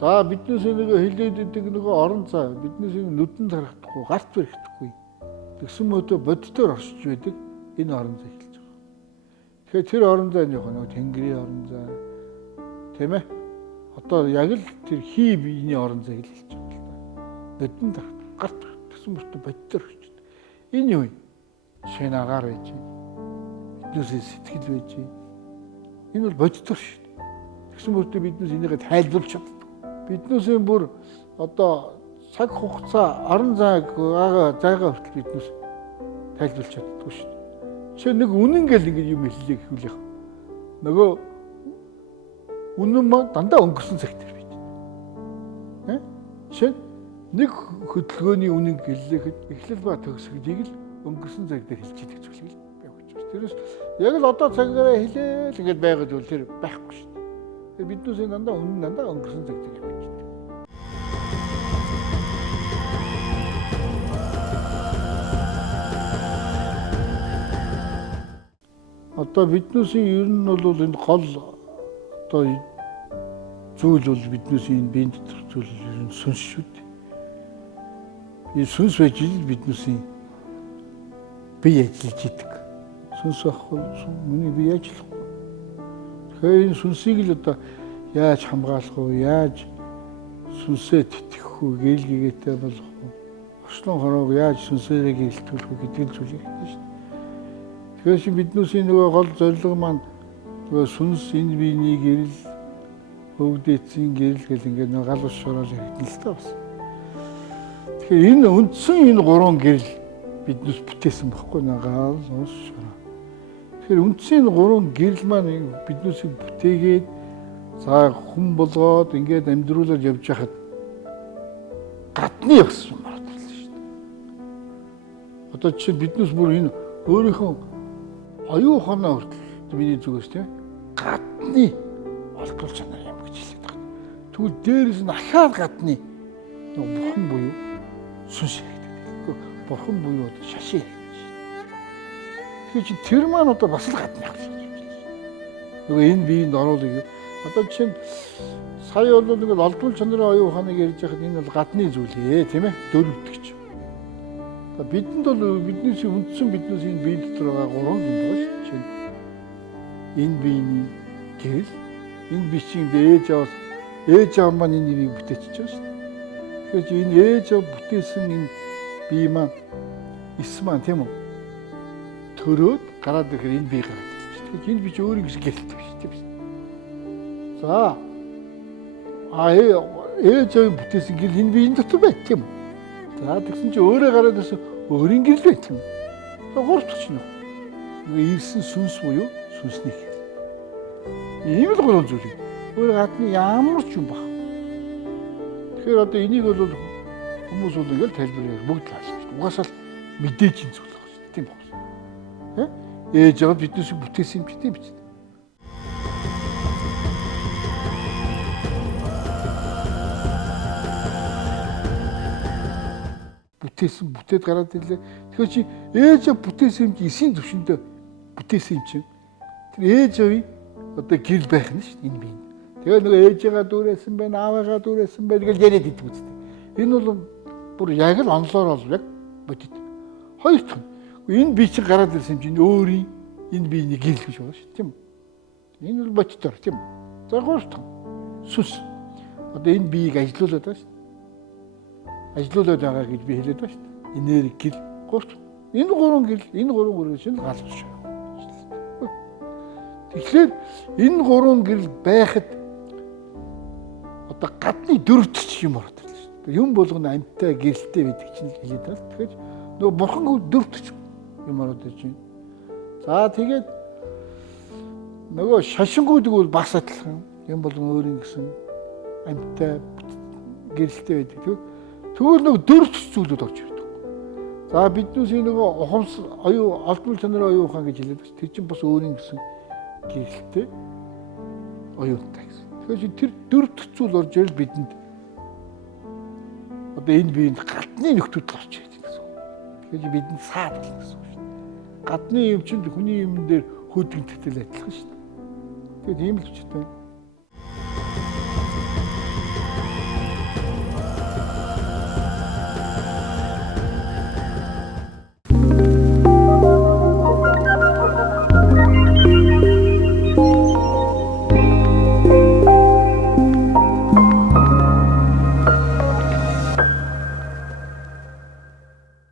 За биднээс нэг хилээд идэг нэг орон зай биднээс нүдэн тархдахгүй гарт баригдахгүй. Тэгсэн мөдөө боддоор оршиж байдаг энэ орон зай эхэлж байгаа. Тэгэхээр тэр орон зай нэг тэнгэрийн орон зай тийм ээ. Одоо яг л тэр хий биений орон зай эхэлж байгаа л да. Нүдэн тархад гарт тэгсэн мөдөө боддоор оршиж байдаг. Энэ юу вэ? Шинэ агаар байж байна. Биднээс сэтгэл байж байна. Энэ бол боддоор шүү дээ. Тэгсэн мөдөө биднээс энийг тайлбарлаж чаддаг. Биднээс бүр одоо цаг хугацаа орон зайгаа хүртэл биднээс тайлбарлаж чаддаггүй шүү дээ. Чи нэг үнэн гэл ингэ юм хэллээ гэхүүл яах. Нөгөө үнэн маань дандаа өнгөрсөн цаг дээр байж. Чи нэг хөдөлгөөний үнэн гэллэхэд эхлэл ба төгсгөлийг л өнгөрсөн цаг дээр хэлж идэг зүйлийг л байх гэж байна. Тэрээс яг л одоо цагаараа хэлээл ингэж байгаад үл тэр байхгүй шүү дээ. Биднээс дандаа үнэн дандаа өнгөрсөн цаг дээр байж. Одоо биднээс ер нь бол энэ гол одоо зүйл бол биднээс энэ биеийн дотор зүйл ер нь сүнс шүү дээ. Энэ сүнс байж л биднээс бие ажиллаж идэг. Сүнс ахгүй миний бие ажиллахгүй. Тэгэхээр энэ сүнсийг л одоо яаж хамгаалах вэ? Яаж сүнсээ тэтгэх вэ? Гэлгээтэй болох вэ? Ослон хороог яаж сүнсээрээ гэлтүүлэх вэ гэдэг зүйлийг хэлсэн шүү дээ. Тэгэхээр биднээс нөгөө гол зорилго маань нөгөө сүнс энэ биений гэрэл өвдөцийн гэрэл гэл ингээд нэг гал ус шороол яригдана л та бас. Тэгэхээр энэ үндсэн энэ гурван гэрэл биднээс бүтээсэн байхгүй нэг гал ус шороо. Тэгэхээр үндсэн энэ гурван гэрэл маань биднээс бүтээгээд за хүн болгоод ингээд амьдруулаад явж хахад гадны ёс юм байна шүү дээ. Одоо чи биднээс бүр энэ өөрийнхөө оюун ухаанаа хүртэл миний зүгээс тийм гадны олдвол чанар юм гэж хэлээд байна. Тэгвэл дээрээс нь ахаад гадны нөгөө бурхан буюу сүнс хэрэгтэй. Бурхан буюу одоо шашин хэрэгтэй. Тэгэхээр чи тэр маань одоо бас л гадны явж байна. Нөгөө энэ биеинд оруулах одоо чинь сая бол нэг олдвол чанарын оюун ухааныг ярьж байхад энэ бол гадны зүйл тийм ээ дөрөвдөгч. Бидэнд бол биднээс үндсэн биднээс энэ бие дотор байгаа гурван юм байна шүү дээ. Энэ биений гэрэл, энэ бичийн ээж аав маань энэ биеийг бүтээчихэж байгаа шүү дээ. Тэгэхээр энэ ээж аав бүтээсэн энэ бие маань эс маань тийм үү? Төрөөд гараад ирэхээр энэ бие гараад ирж байна. Тэгэхээр энэ бич өөрийн гэсэн гэрэлтэй биш тийм үү? За. Ээж аав бүтээсэн гэрэл энэ биеийн дотор байна тийм үү? За тэгсэн чи өөрөө гараад ирсэн өөрийн гэрэл байт юм. За гуравдагч нь. Нэг ирсэн сүнс буюу сүнсний гэрэл. Ийм л гурван зүйл. Өөр гадны ямар ч юм баг. Тэгэхээр одоо энийг бол хүмүүс бол ингээл тайлбарлаж бүгд таашаа шүү дээ. Угаасаа л мэдээж энэ зүйл байгаа шүү дээ. Тийм байна. Ээж аваад биднээс бүтээсэн юм чи тийм биз дээ. Бүтээд гараад ирлээ. Тэгэхээр чи ээж аав бүтээсэн юм чи эсийн төвшөндөө бүтээсэн юм чинь. Тэр ээж авийн одоо гэрэл байх нь шүү дээ энэ бие. Тэгээ нөгөө ээжээгээ дүүрээсэн байна, аавыгаа дүүрээсэн байна гэж яриад идэв үстэй. Энэ бол бүр яг л онлоор бол яг бодит. Хоёр дахь. Энэ бие чинь гараад ирсэн юм чинь өөрийн энэ биений гэрэл гэж байгаа шүү тийм үү? Энэ бол бодитоор тийм үү? За гурав дахь. Сүс. Одоо энэ биеийг ажилуулад байгаа шүү. Ажлуулаад байгаа гэж би хэлээд байна шүү дээ. Энерги гэл гурав. Энэ гурван гэрэл чинь галж шүү. Тэгэхээр энэ гурван гэрэл байхад одоо гадны дөрөвдөж юм ороод ирлээ шүү дээ. Юм болгоно амьтаа гэрэлтэй байдаг чинь хэлээд байна. Тэгэхээр нөгөө бурхан дөрөвдөж юм ороод ирж байна. За тэгээд нөгөө шашингуудыг бол бас адилхан юм болгон өөрийн гэсэн амьтаа гэрэлтэй байдаг. Тэгвэл нэг дөрөвдөж зүйлүүд орж ирдэг. За биднээс нөгөө ухамс оюу олдвол чанарын оюун ухаан гэж хэлээд байна. Тэр чинь бас өөрийн гэсэн гэрэлтэй оюунтай гэсэн. Тэгэхээр тэр дөрөвдөж зүйл орж ирэл бидэнд одоо энэ биеинд гадны нөхцөл орж ирдэг гэсэн. Тэгэхээр бидэнд саад болно гэсэн үг шүү дээ. Гадны юм чинь хүний юм дээр хөөдгөнтэй адилхан шүү дээ. Тэгэхээр ийм л үчтэй.